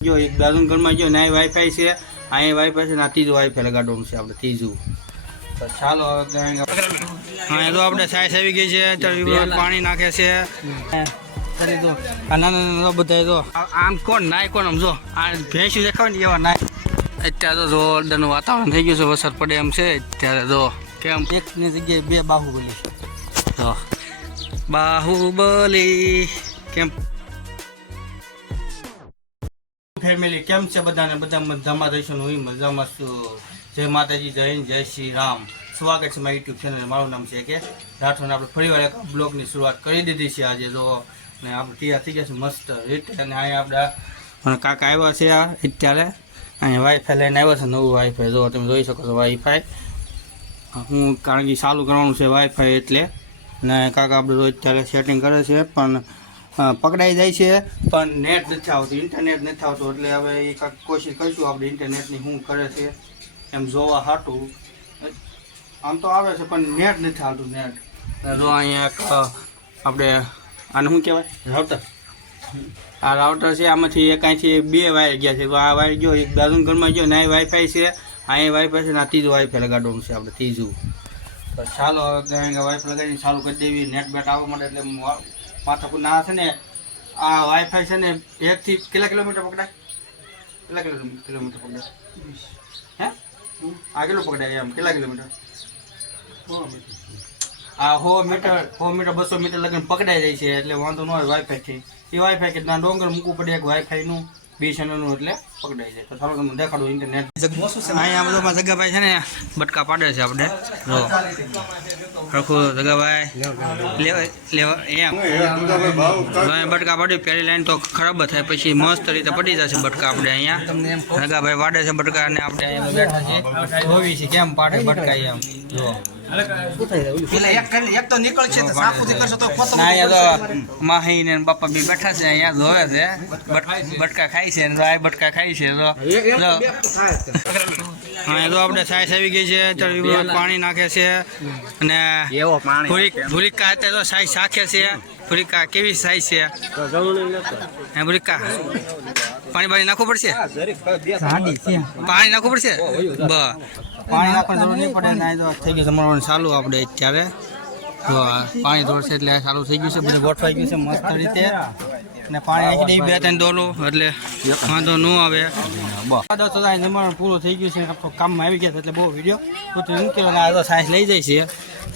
જો એક દાદુ ઘરમાં જો નાય વાઈફાઈ છે. અહીંયા વાઈફાઈ છે ને આ ત્રીજું વાઈફાઈ લગાડવાનું છે આપણે ત્રીજું. તો ચાલો હવે હા તો આપણે સાઈઝ આવી ગઈ છે પાણી નાખે છે. નાના નાના બધા તો આમ કોણ નાય કોણ આમ જો. આ ભેંસું દેખાવ ને એવા નાય. અત્યારે તો જોરદારનું વાતાવરણ થઈ ગયું છે વરસાદ પડે એમ છે. અત્યારે તો કેમ? એકની જગ્યાએ બે બાહુબલી તો બાહુબલી કેમ? ફેમિલી કેમ છે બધાને? બધા મજામાં રહીશું હું મજામાં છું. જય માતાજી, જય જય શ્રી રામ. સ્વાગત છે મારા યુટ્યુબ ચેનલ મારું નામ છે કે રાઠોડ આપણે ફરીવાર એક બ્લોગની શરૂઆત કરી દીધી છે આજે. તો ને આપણે તૈયાર થઈ ગયા છે મસ્ત રીતે અને અહીંયા આપણા કાકા આવ્યા છે આ અત્યારે. અહીંયા વાઈફાઈ લઈને આવ્યા છે, નવું વાઈફાઈ જો, તમે જોઈ શકો છો વાઈફાઈ હું કારણ કે ચાલુ કરવાનું છે વાઈફાઈ એટલે. અને કાકા આપણે રોજ અત્યારે સેટિંગ કરે છે, પણ પકડાઈ જાય છે પણ નેટ નથી આવતું ઇન્ટરનેટ નથી આવતું. એટલે હવે એ કાંઈક કોશિશ કરીશું આપણે ઇન્ટરનેટની શું કરે છે એમ જોવા હાટું. આમ તો આવે છે પણ નેટ નથી આવતું નેટ જો અહીંયા એક આપણે આને શું કહેવાય? રાઉટર આ રાઉટર છે આમાંથી એક અહીંથી બે વાયર ગયા છે. આ વાયર ગયો એક દાદુ ઘરમાં ગયો ને વાઈફાઈ છે. અહીંયા વાઈફાઈ છે ને આ ત્રીજું વાઈફાઈ લગાડવાનું છે આપણે ત્રીજું. તો ચાલો હવે વાઈફ લગાવીને ચાલુ કરી દેવી નેટ બેટ આવવા માટે એટલે મ- માથાપુર ના છે ને, આ વાઈફાઈ છે ને, એકથી કેટલા કિલોમીટર પકડાય? કેટલા કિલો- કિલોમીટર પકડાય? હે? આ કેટલું પકડાય એમ? કેટલા કિલોમીટર? આ હો મીટર હો મીટર, બસો મીટર લગન પકડાઈ જાય છે, એટલે વાંધો ન હોય વાઈફાઈથી એ વાઈફાઈ કે ડોંગર મૂકવું પડે, એક વાઈફાઈનું બીએસએનએલનું એટલે પકડાઈ જાય. તો ચાલો તમને દેખાડું ઇન્ટરનેટ અહીંયા બધોમાં જગાભાઈ છે ને બટકા પાડે છે આપણે. જો. રખું જગાભાઈ. લેવા લેવા એમ. બટકા પડ્યું પહેલી લાઈન તો ખરાબ જ થાય. પછી મસ્ત રીતે પડી જશે બટકા આપણે અહીંયા. જગાભાઈ પાડે છે બટકા અને આપણે અહીંયા બેઠા છીએ. જોવી છે કેમ પાડે બટકા એમ? જો. ના, માહી ને બાપા બી બેઠા છે અહીંયા જોવે છે બટ- બટકા ખાય છે ને બટકા ખાય છે. હા એ તો આપણે સાઈઝ આવી ગઈ છે તો એ પાણી નાખે છે. અને ભૂરી ભૂરિકા અત્યારે તો સાઈઝ નાખે છે. ભૂરિકા કેવી સાઈસ છે? હે ભૂરિકા પાણી બાણી નાખવું પડશે? પાણી નાખવું પડશે? બ પાણી નાખવાની જરૂર નહીં પડે ને તો થઈ ગયું જમવાનું ચાલુ આપણે અત્યારે. પાણી ધોળશે એટલે સારું ચાલુ થઈ ગયું છે બધું ગોઠવાઈ ગયું છે મસ્ત રીતે. અને પાણી નાખી દઈ બે ત્રણ ડોલો એટલે વાંધો ન આવે. તો જમવાનું પૂરું થઈ ગયું છે કામમાં આવી ગયા એટલે બહુ વીડિયો તો આ તો સાયન્સ લઈ જાય છે.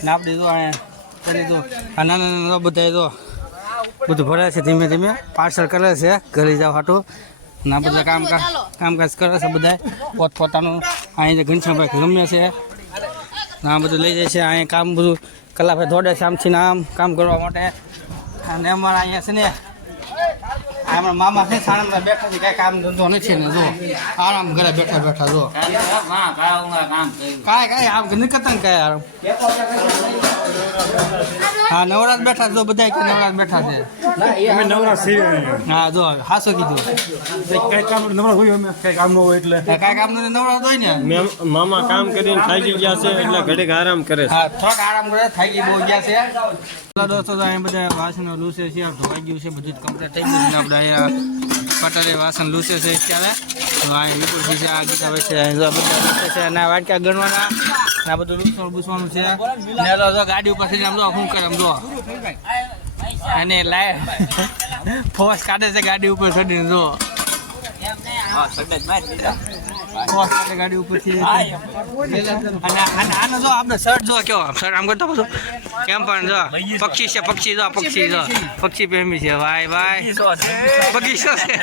ને આપણે તો કરી દો આ નાના નાના બધા તો બધું ભરે છે ધીમે ધીમે પાર્સલ કરે છે ઘરે જાવ હાટું. ના બધા કામકાજ કામકાજ કરે છે બધા પોત પોતાનું અહીંયા ઘનશ્યામભાઈ ગમે છે. ને આ બધું લઈ જાય છે અહીંયા કામ બધું કલાભાઈ દોડે છે આમથી ને આમ કામ કરવા માટે. અને અમારા અહીંયા છે ને આ અમારા મામા છે સાણંદમાં બેઠા છે કઈ કામ ધંધો નથી ને જો. આરામ ઘરે બેઠા બેઠા જો. કાંઈ કાંઈ આમ નીકળતા ને કાંઈ આરામ. હા નવરાત બેઠા છે જો બધા કે નવરાત બેઠા છે. અમે નવરા છીએ. હા જો હાસો કીધું. કઈ કામ નવરા હોય અમે કઈ કામ ન હોય એટલે? કઈ કામનું નવરાત હોય ને. મામા કામ કરીને થાકી ગયા છે એટલે ઘડીક આરામ કરે હા થોડાક આરામ કરે થાકી બહુ ગયા છે. પેલા દોસ્તો તો બધા વાસણો લૂસે છે ધોવાઈ ગયું છે બધું જ કમ્પ્લીટ થઈ ગયું છે. આપણે અહીંયા પટારે વાસણ લૂસે છે અત્યારે. તો અહીંયા વિપુલજી છે આ ગીતા છે અહીં બધા લૂસે છે અને આ વાટકા ગણવાના. આ બધું લૂસવાનું બૂસવાનું છે. ને તો ગાડી ઉપર થઈને આમ જો શું કરે આમ જો. અને લાય ફોર્સ કાઢે છે ગાડી ઉપર ચડીને જો. ફોસ કાઢે જો જો જો પક્ષી છે પક્ષી જો પક્ષી જો પક્ષી પ્રેમી છે ભાઈ ભાઈ બગીચો છે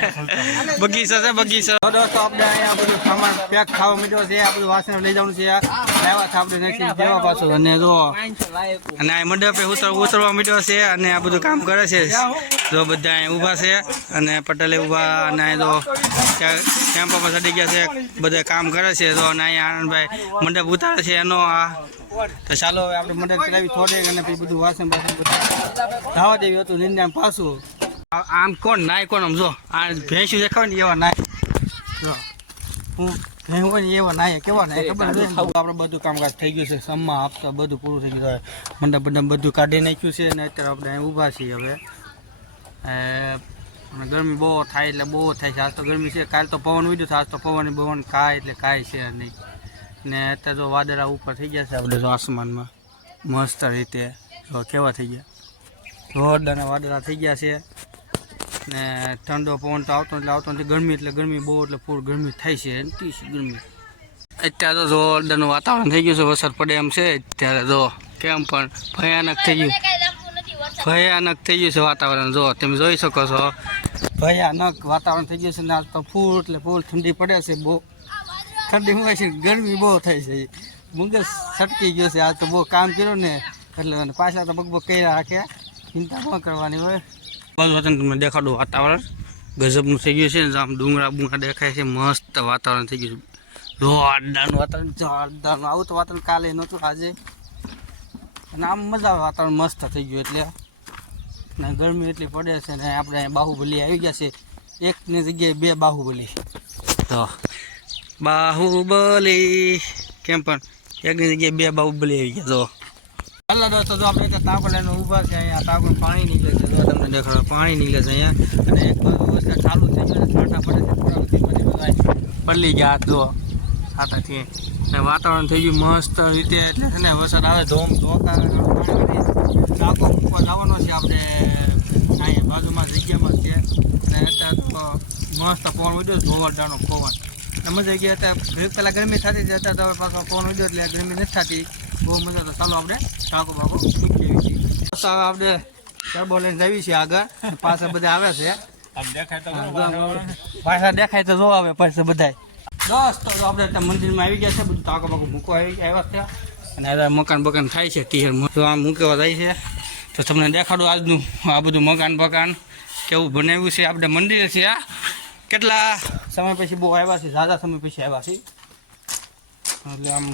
બગીચો છે બગીચો દોસ્તો આપણે અહીંયા બધું સામાન પેક ખાવા મીઠો છે આ બધું વાસણ લઈ જવાનું છે લાવ્યા છે આપણે પાછું અને જો મંડપે ઉતર ઉતરવા મીઠો છે અને આ બધું કામ કરે છે જો બધા અહીંયા છે અને પટેલે ઊભા અને તો ટેમ્પોમાં ગયા છે બધા કામ કરે છે તો અને અહીંયા આનંદભાઈ મંડપ ઉતારે છે એનો આ. તો ચાલો હવે આપણે મંડપ ચડાવી થોડેક અને પછી બધું વાસણ બાસણ બધું ધાવા દેવી હતું નિંદાને પાછું. આમ કોણ નાય કોણ આમ જો આ ભેંસું દેખાવ ને એવા નાય. જો હું ભેં હોય ને એવા નાય કેવા નાય ખબર નથી આપણે બધું કામકાજ થઈ ગયું છે સમમાં આપતા બધું પૂરું થઈ ગયું મંડપ મંડપ બધું કાઢી નાખ્યું છે અને અત્યારે આપણે અહીં ઊભા છીએ હવે. અને ગરમી બહુ થાય એટલે બહુ થાય છે. આજ તો ગરમી છે. કાલ તો પવન ઉડ્યો છે. આજ તો પવન પવન કાય એટલે કાંઈ છે નહીં. ને અત્યારે જો વાદળા ઉપર થઈ ગયા છે આપણે જો આસમાનમાં. મસ્ત રીતે જો કેવા થઈ ગયા. જોરદારના વાદળા થઈ ગયા છે. ને ઠંડો પવન તો આવતો એટલે આવતો નથી. ગરમી એટલે ગરમી બહુ એટલે ફૂલ ગરમી થાય છે. એન્ટી ગરમી. અત્યારે તો જોરદારનું વાતાવરણ થઈ ગયું છે. વરસાદ પડે એમ છે. અત્યારે જો કેમ પણ ભયાનક થઈ ગયું. ભયાનક થઈ ગયું છે વાતાવરણ, જો તમે જોઈ શકો છો. ભયાનક વાતાવરણ થઈ ગયું છે ને આજ તો ફૂલ, એટલે ફૂલ ઠંડી પડે છે બહુ. ઠંડી હોય છે ગરમી બહુ થાય છે. મુંગસ છટકી ગયો છે, આજ તો બહુ કામ કર્યું ને, એટલે પાછા તો બગબગ કર્યા રાખે. ચિંતા ન કરવાની હોય. બધું વતન તમને દેખાડું વાતાવરણ. ગજબનું થઈ ગયું છે ને, આમ ડુંગરા બુંગરા દેખાય છે, મસ્ત વાતાવરણ થઈ ગયું છે. જોરદારનું વાતાવરણ જોરદારનું આવું તો વાતાવરણ કાલે નહોતું આજે. અને આમ મજા વાતાવરણ મસ્ત થઈ ગયું એટલે. ને, ગરમી એટલી પડે છે ને આપણે બાહુબલી આવી ગયા છે એકની જગ્યાએ બે બાહુબલી. તો બાહુબલી, કેમ પણ? એકની જગ્યાએ બે બાહુબલી આવી ગયા તો હાલો દોસ્તો, જો આપણે તાપડ લઈને ઊભા છે અહીંયા તાપડ પાણી નીકળે છે. જો તમને દેખાડો, પાણી નીકળે છે અહીંયા. અને એક બાજુ વરસાદ ચાલુ થઈ ગયો છાંટા પડે છે થોડા વખત પછી બધા પલ્લી ગયા, જો. હાથાથી અને વાતાવરણ થઈ ગયું મસ્ત રીતે, એટલે છે ને વરસાદ આવે, ધોમ ધોકા ટાંકો ઉપર જવાનો છે આપણે. અહીંયા બાજુમાં જગ્યામાં છે. અને અત્યારે તો મસ્ત પવન ઉડ્યો ધોવાડાનો પવન. મજા ગઈ અત્યારે. બે પહેલાં ગરમી થતી હતી અત્યારે તો હવે પાછો પવન ઉડ્યો એટલે ગરમી નથી થતી. બહુ મજા તો ચાલો આપણે ટાંકો બાકો મૂકી આવી છીએ આપણે ટર્બો લઈને જઈએ છીએ આગળ. પાછા બધા આવે છે. પાછા દેખાય તો જો આવે પાછા બધાય. દોસ્તો આપણે ત્યાં મંદિરમાં આવી ગયા છે. બધું ટાકો બાકો મૂકવા આવી આવ્યા છે. અને હવે મકાન બકાન થાય છે, ટીહર તો આમ મૂકવા જાય છે, તો તમને દેખાડું આજનું, આ બધું મકાન બકાન કેવું બનાવ્યું છે. આપણે મંદિર છે, આ. કેટલા સમય પછી બહુ આવ્યા છે, ઝાઝા સમય પછી આવ્યા છે. એટલે આમ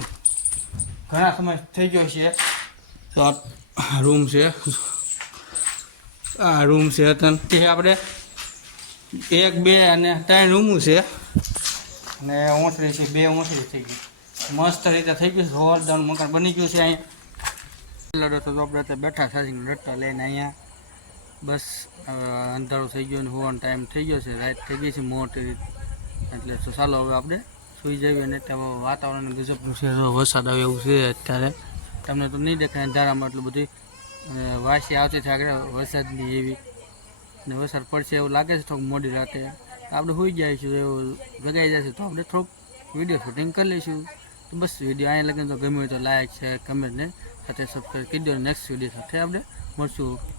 ઘણા સમય થઈ ગયો છે. તો આ રૂમ છે. આ રૂમ છે તન તે આપણે એક, બે અને ત્રણ રૂમું છે. અને ઓસરી છે, બે ઓસરી થઈ ગઈ. મસ્ત રીતે થઈ ગયું છે. જોરદાર મકાન બની ગયું છે અહીંયા. લડો તો આપણે અત્યારે બેઠા સાજીને રટ્ટા લઈને અહીંયા. બસ અંધારું થઈ ગયું ને હોવાનો ટાઈમ થઈ ગયો છે. રાત થઈ ગઈ છે મોટી રીત. એટલે તો ચાલો હવે આપણે સુઈ જઈએ અને ત્યાં વાતાવરણ ગજબનું છે. વરસાદ આવે એવું છે અત્યારે. તમને તો નહીં દેખાય અંધારામાં એટલું બધું વાસી આવતી છે આગળ વરસાદની એવી. ને વરસાદ પડશે એવું લાગે છે થોડુંક મોડી રાતે. આપણે હોઈ જાય છે એવું જગાઈ જશે તો આપણે થોડુંક વીડિયો શૂટિંગ કરી લઈશું. તો બસ વીડિયો અહીંયા લગન તો ગમ્યું હોય તો લાઈક છે કમેન્ટ ને સાથે સબસ્ક્રાઈબ કરી દો નેક્સ્ટ વીડિયો સાથે આપણે મળશું.